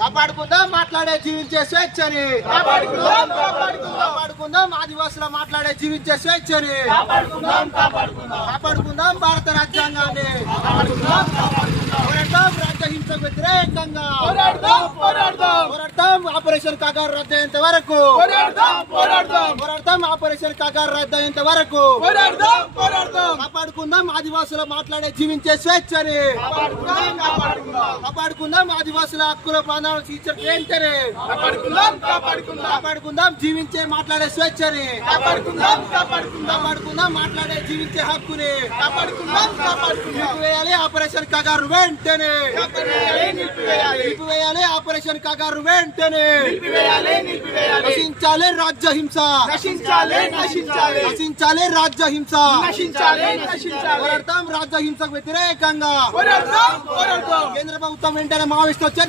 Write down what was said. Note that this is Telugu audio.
కాపాడుకుందాం మాట్లాడే జీవించే స్వేచ్ఛని. కాపాడుకుందాం ఆదివాసుల మాట్లాడే జీవించే స్వేచ్ఛని. కాపాడుకుందాం కాపాడుకుందాం. కాపాడుకుందాం భారత రాజ్యాంగాన్ని. పోరాడతాం రాజ్యహింసకు వ్యతిరేకంగా. పోరాడదాం పోరాడదాం. ఆపరేషన్ కాగారు రద్దయ్యేంత వరకు. పోరాడదాం పోరాడదాం. ఆపరేషన్ కాగారు రద్దయ్యేంత వరకు. పోరాడదాం పోరాడదాం. కాపాడుకుందాం ఆదివాసుల మాట్లాడే జీవించే స్వేచ్ఛని. కాపాడుకుందాం ఆదివాసుల హక్కుల ప్రాణాలు వెంటనే కాపాడుకుందాం కాపాడుకుందాం. కాపాడుకుందాం జీవించే మాట్లాడే స్వేచ్ఛని. కాపాడుకుందాం కాపాడుకుందాం. కాపాడుకుందాం మాట్లాడే జీవించే హక్కుని. కాపాడుకుందాం కాపాడుకుందాం. నిలిపివేయాలి ఆపరేషన్ కాగారు వెంటనే. నిలిపివేయాలి. నిలిపివేయాలి. ఆపరేషన్ కాగారు వెంటనే. నశించాలి రాజ్యహింస నశించాలి నశించాలి. నశించాలి నశించాలి పోరాడతాం రాజ్యహింసకు వ్యతిరేకంగా. పోరాడదాం పోరాడదాం కేంద్ర ప్రభుత్వం వెంటనే మావోయిస్టుల చర్చ